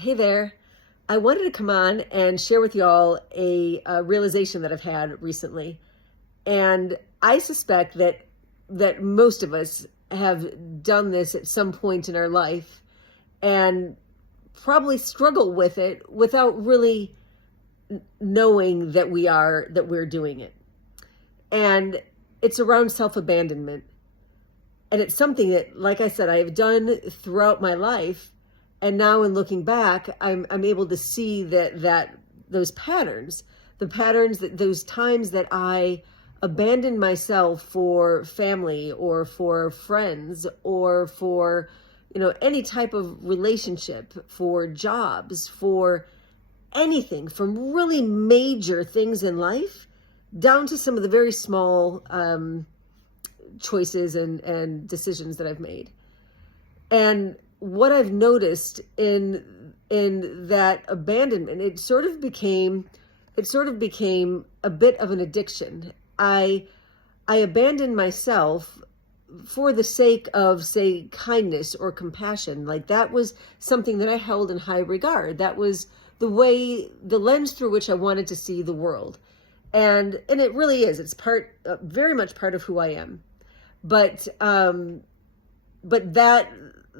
Hey there. I wanted to come on and share with y'all a realization that I've had recently. And I suspect that most of us have done this at some point in our life and probably struggle with it without really knowing that we're doing it. And it's around self-abandonment. And it's something that, like I said, I have done throughout my life. And now in looking back, I'm able to see that those patterns, the patterns that those times that I abandoned myself for family or for friends or for, any type of relationship, for jobs, for anything, from really major things in life down to some of the very small choices and decisions that I've made. And what I've noticed in that abandonment, it sort of became a bit of an addiction. I abandoned myself for the sake of, say, kindness or compassion. Like, that was something that I held in high regard. That was the lens through which I wanted to see the world. And it really is. It's very much part of who I am. But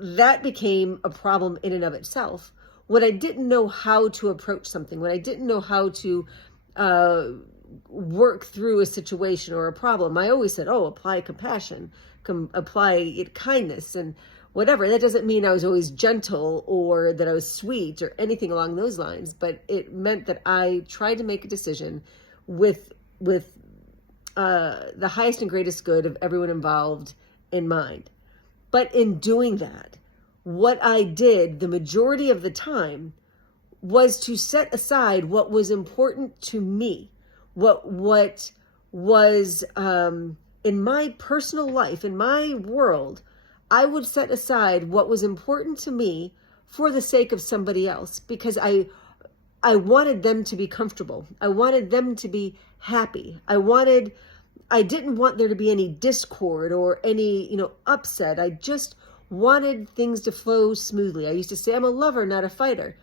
that became a problem in and of itself when I didn't know how to approach something, when I didn't know how to work through a situation or a problem. I always said, oh, apply compassion, apply kindness and whatever. That doesn't mean I was always gentle or that I was sweet or anything along those lines, but it meant that I tried to make a decision with the highest and greatest good of everyone involved in mind. But in doing that, what I did the majority of the time was to set aside what was important to me, what was in my personal life, in my world. I would set aside what was important to me for the sake of somebody else, because I wanted them to be comfortable. I wanted them to be happy. I didn't want there to be any discord or any, upset. I just wanted things to flow smoothly. I used to say I'm a lover, not a fighter.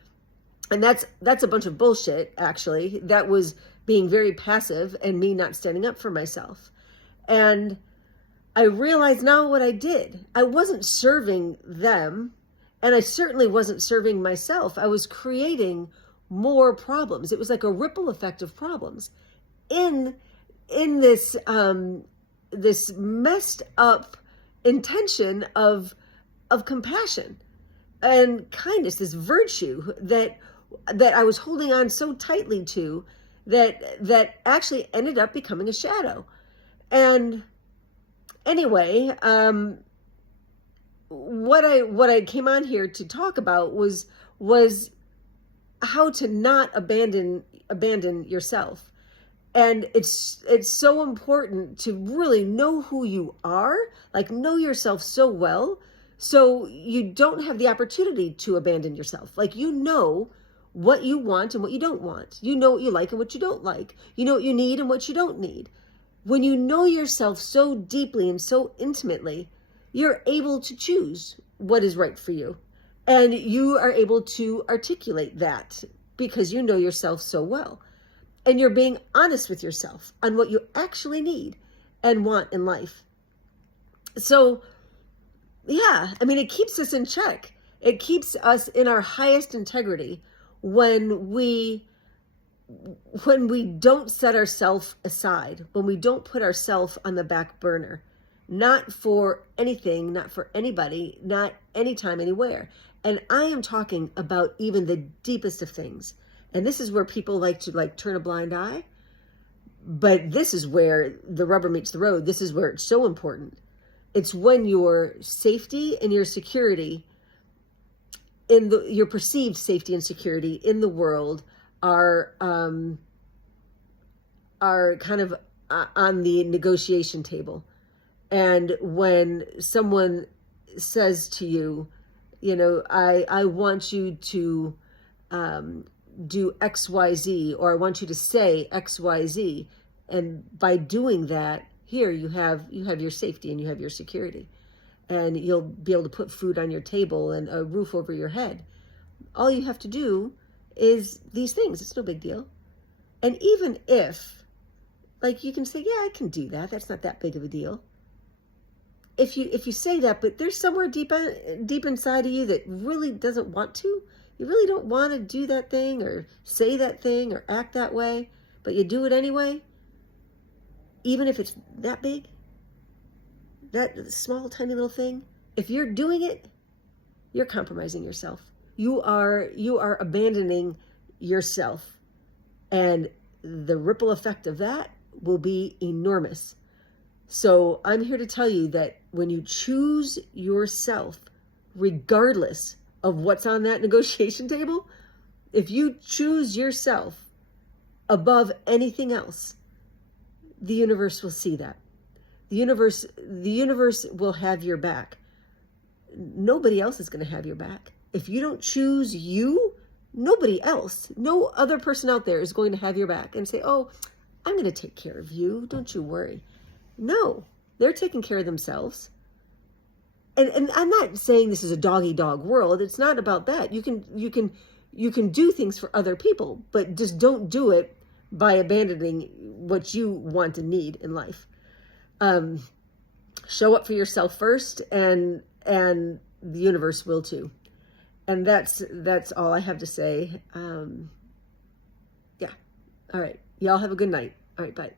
And that's a bunch of bullshit, actually. That was being very passive and me not standing up for myself. And I realize now what I did. I wasn't serving them, and I certainly wasn't serving myself. I was creating more problems. It was like a ripple effect of problems in this this messed up intention of compassion and kindness, this virtue that I was holding on so tightly to, that actually ended up becoming a shadow. And anyway, what I came on here to talk about was how to not abandon yourself. And it's so important to really know who you are, like know yourself so well, so you don't have the opportunity to abandon yourself. Like, what you want and what you don't want. You know what you like and what you don't like. You know what you need and what you don't need. When you know yourself so deeply and so intimately, you're able to choose what is right for you. And you are able to articulate that because you know yourself so well. And you're being honest with yourself on what you actually need and want in life. So, yeah, it keeps us in check. It keeps us in our highest integrity when we don't set ourselves aside, when we don't put ourselves on the back burner, not for anything, not for anybody, not anytime, anywhere. And I am talking about even the deepest of things. And this is where people like to turn a blind eye. But this is where the rubber meets the road. This is where it's so important. It's when your safety and your security your perceived safety and security in the world are kind of on the negotiation table. And when someone says to you, I want you to do XYZ, or I want you to say XYZ. And by doing that, here you have your safety and you have your security. And you'll be able to put food on your table and a roof over your head. All you have to do is these things. It's no big deal. And even if, like, you can say, yeah, I can do that. That's not that big of a deal. If you say that, but there's somewhere deep inside of you that really doesn't want to, you really don't want to do that thing or say that thing or act that way, but you do it anyway, even if it's that big, that small, tiny little thing, if you're doing it, you're compromising yourself. You are abandoning yourself. And the ripple effect of that will be enormous. So I'm here to tell you that when you choose yourself, regardless of what's on that negotiation table, if you choose yourself above anything else, the universe will see that. The universe will have your back. Nobody else is going to have your back. If you don't choose you, nobody else, no other person out there is going to have your back and say, oh, I'm going to take care of you. Don't you worry. No, they're taking care of themselves. And I'm not saying this is a dog-eat-dog world. It's not about that. You can do things for other people, but just don't do it by abandoning what you want and need in life. Show up for yourself first, and the universe will too. And that's all I have to say. Yeah. All right. Y'all have a good night. All right. Bye.